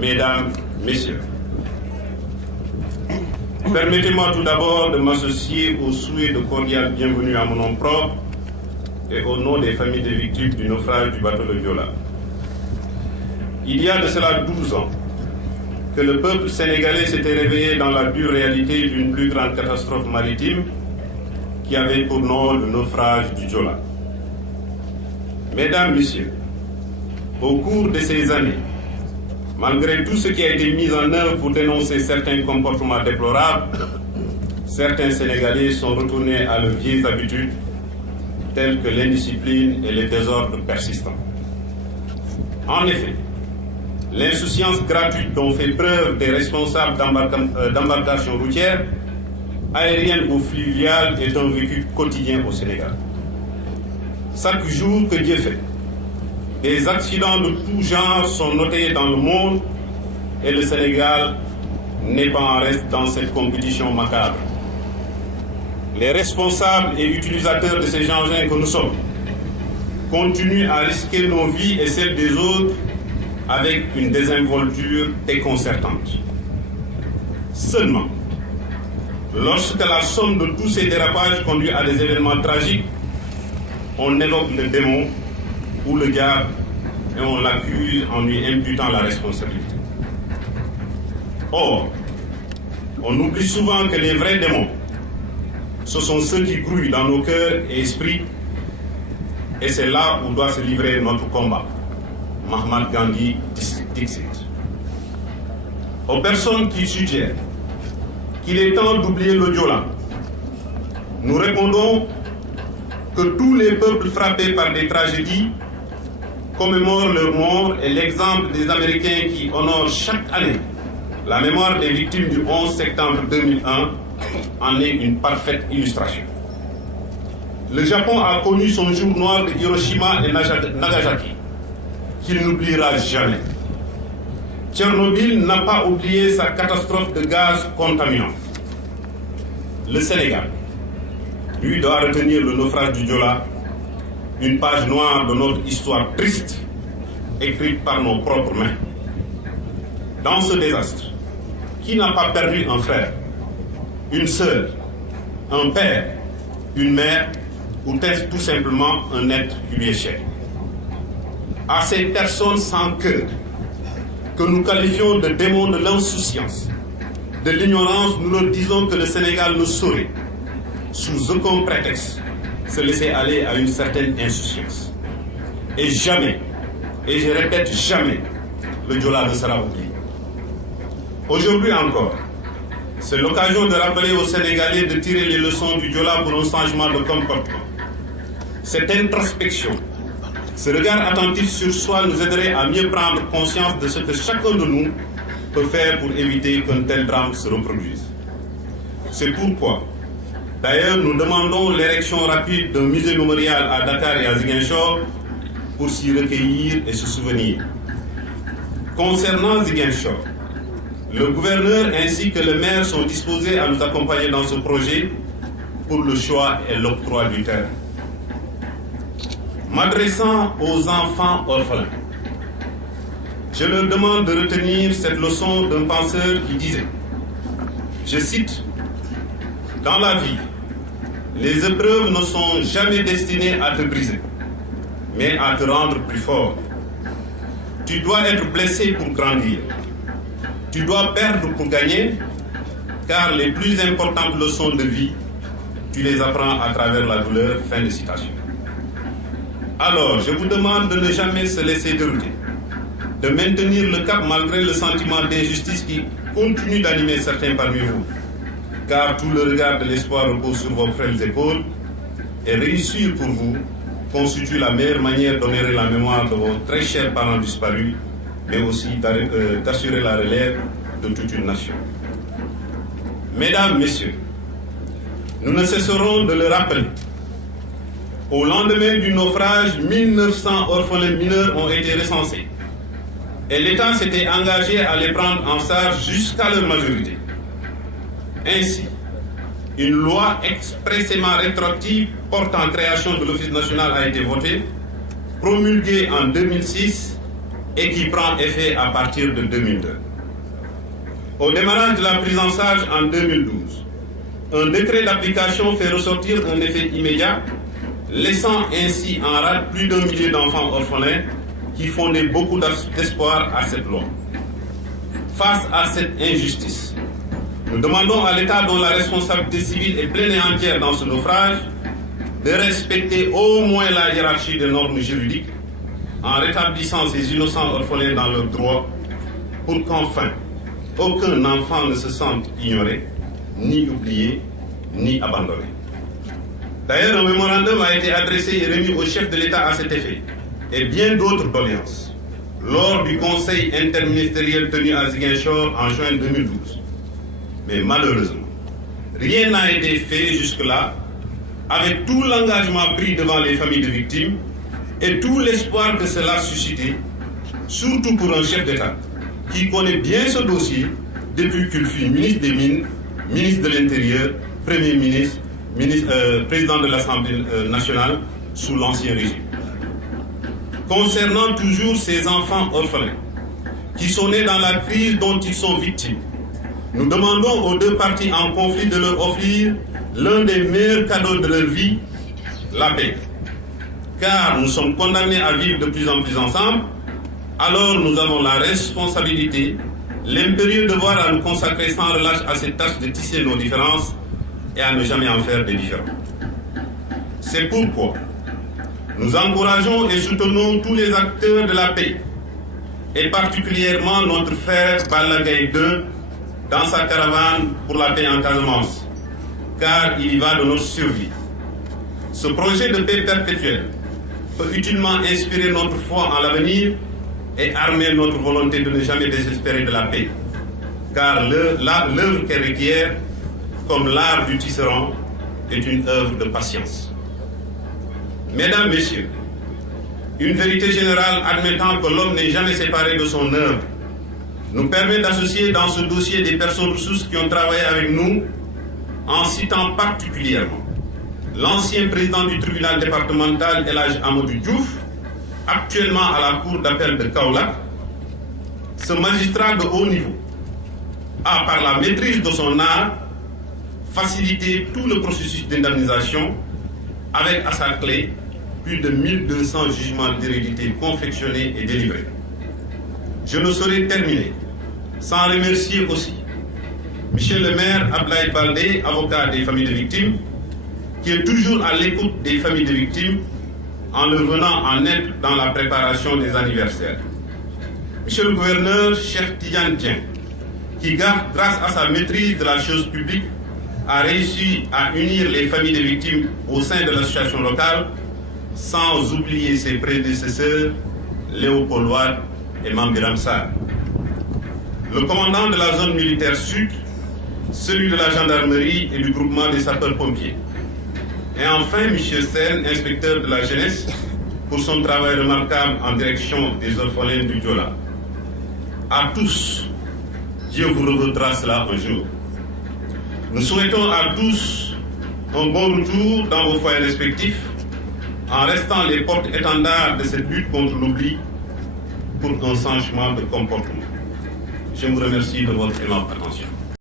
Mesdames, Messieurs, permettez-moi tout d'abord de m'associer au souhait de cordiale bienvenue à mon nom propre et au nom des familles des victimes du naufrage du bateau le Joola. Il y a de cela 12 ans que le peuple sénégalais s'était réveillé dans la dure réalité d'une plus grande catastrophe maritime qui avait pour nom le naufrage du Joola. Mesdames, Messieurs, au cours de ces années, malgré tout ce qui a été mis en œuvre pour dénoncer certains comportements déplorables, certains Sénégalais sont retournés à leurs vieilles habitudes, telles que l'indiscipline et les désordres persistants. En effet, l'insouciance gratuite dont fait preuve des responsables d'embarcations routières, aériennes ou fluviales est un vécu quotidien au Sénégal. Chaque jour que Dieu fait, des accidents de tout genre sont notés dans le monde et le Sénégal n'est pas en reste dans cette compétition macabre. Les responsables et utilisateurs de ces engins que nous sommes continuent à risquer nos vies et celles des autres avec une désinvolture déconcertante. Seulement, lorsque la somme de tous ces dérapages conduit à des événements tragiques, on évoque le démon ou le diable et on l'accuse en lui imputant la responsabilité. Or, on oublie souvent que les vrais démons, ce sont ceux qui grouillent dans nos cœurs et esprits, et c'est là où doit se livrer notre combat. Mahatma Gandhi Dixit. Aux personnes qui suggèrent qu'il est temps d'oublier le Joola, nous répondons que tous les peuples frappés par des tragédies commémorent leur mort et l'exemple des Américains qui honorent chaque année la mémoire des victimes du 11 septembre 2001 en est une parfaite illustration. Le Japon a connu son jour noir de Hiroshima et Nagasaki, qu'il n'oubliera jamais. Tchernobyl n'a pas oublié sa catastrophe de gaz contaminant. Le Sénégal, lui, doit retenir le naufrage du Joola, une page noire de notre histoire triste, écrite par nos propres mains. Dans ce désastre, qui n'a pas perdu un frère, une sœur, un père, une mère, ou tout simplement un être qui lui est cher? À ces personnes sans cœur, que nous qualifions de démons de l'insouciance, de l'ignorance, nous leur disons que le Sénégal ne saurait, sous aucun prétexte, se laisser aller à une certaine insouciance. Et jamais, et je répète jamais, le Joola ne sera oublié. Aujourd'hui encore, c'est l'occasion de rappeler aux Sénégalais de tirer les leçons du Joola pour un changement de comportement. Cette introspection, ce regard attentif sur soi nous aiderait à mieux prendre conscience de ce que chacun de nous peut faire pour éviter qu'un tel drame se reproduise. C'est pourquoi, d'ailleurs, nous demandons l'érection rapide d'un musée mémorial à Dakar et à Ziguinchor pour s'y recueillir et se souvenir. Concernant Ziguinchor, le gouverneur ainsi que le maire sont disposés à nous accompagner dans ce projet pour le choix et l'octroi du terrain. M'adressant aux enfants orphelins, je leur demande de retenir cette leçon d'un penseur qui disait, je cite, « Dans la vie, les épreuves ne sont jamais destinées à te briser, mais à te rendre plus fort. Tu dois être blessé pour grandir. Tu dois perdre pour gagner, car les plus importantes leçons de vie, tu les apprends à travers la douleur. » Fin de citation. Alors, je vous demande de ne jamais se laisser dérouter, de maintenir le cap malgré le sentiment d'injustice qui continue d'animer certains parmi vous, car tout le regard de l'espoir repose sur vos frêles épaules, et réussir pour vous constitue la meilleure manière d'honorer la mémoire de vos très chers parents disparus, mais aussi d'assurer la relève de toute une nation. Mesdames, Messieurs, nous ne cesserons de le rappeler. Au lendemain du naufrage, 1900 orphelins mineurs ont été recensés. Et l'État s'était engagé à les prendre en charge jusqu'à leur majorité. Ainsi, une loi expressément rétroactive portant création de l'Office national a été votée, promulguée en 2006 et qui prend effet à partir de 2002. Au démarrage de la prise en charge en 2012, un décret d'application fait ressortir un effet immédiat, laissant ainsi en rade plus d'1 millier d'enfants orphelins qui fondaient beaucoup d'espoir à cette loi. Face à cette injustice, nous demandons à l'État, dont la responsabilité civile est pleine et entière dans ce naufrage, de respecter au moins la hiérarchie des normes juridiques en rétablissant ces innocents orphelins dans leurs droits pour qu'enfin aucun enfant ne se sente ignoré, ni oublié, ni abandonné. D'ailleurs, un mémorandum a été adressé et remis au chef de l'État à cet effet, et bien d'autres doléances, lors du conseil interministériel tenu à Ziguinchor en juin 2012. Mais malheureusement, rien n'a été fait jusque-là, avec tout l'engagement pris devant les familles de victimes et tout l'espoir que cela suscitait, surtout pour un chef d'État qui connaît bien ce dossier depuis qu'il fut ministre des Mines, ministre de l'Intérieur, Premier ministre, président de l'Assemblée nationale sous l'Ancien Régime. Concernant toujours ces enfants orphelins qui sont nés dans la crise dont ils sont victimes, nous demandons aux deux parties en conflit de leur offrir l'un des meilleurs cadeaux de leur vie, la paix. Car nous sommes condamnés à vivre de plus en plus ensemble, alors nous avons la responsabilité, l'impérieux devoir à nous consacrer sans relâche à cette tâche de tisser nos différences et à ne jamais en faire des différends. C'est pourquoi nous encourageons et soutenons tous les acteurs de la paix, et particulièrement notre frère Balla Gaye 2 dans sa caravane pour la paix en Casamance, car il y va de notre survie. Ce projet de paix perpétuelle peut utilement inspirer notre foi en l'avenir et armer notre volonté de ne jamais désespérer de la paix, car l'œuvre qu'elle requiert, comme l'art du tisserand, est une œuvre de patience. Mesdames, Messieurs, une vérité générale admettant que l'homme n'est jamais séparé de son œuvre nous permet d'associer dans ce dossier des personnes ressources qui ont travaillé avec nous, en citant particulièrement l'ancien président du tribunal départemental El Hadj Amadou Diouf, actuellement à la cour d'appel de Kaolack. Ce magistrat de haut niveau a, par la maîtrise de son art, facilité tout le processus d'indemnisation avec à sa clé plus de 1200 jugements d'hérédité confectionnés et délivrés. Je ne saurais terminer sans remercier aussi Monsieur le maire Ablaye Baldé, avocat des familles de victimes, qui est toujours à l'écoute des familles de victimes en leur venant en aide dans la préparation des anniversaires. Monsieur le gouverneur Cheikh Tidiane Dieng, qui, grâce à sa maîtrise de la chose publique, a réussi à unir les familles de victimes au sein de l'association locale, sans oublier ses prédécesseurs, Léopold Wade et Mambiram Sarr. Le commandant de la zone militaire sud, celui de la gendarmerie et du groupement des sapeurs-pompiers. Et enfin, M. Sen, inspecteur de la jeunesse, pour son travail remarquable en direction des orphelins du Diola. À tous, Dieu vous revaudra cela un jour. Nous souhaitons à tous un bon retour dans vos foyers respectifs, en restant les porte-étendards de cette lutte contre l'oubli pour un changement de comportement. Je vous remercie de votre aimable attention.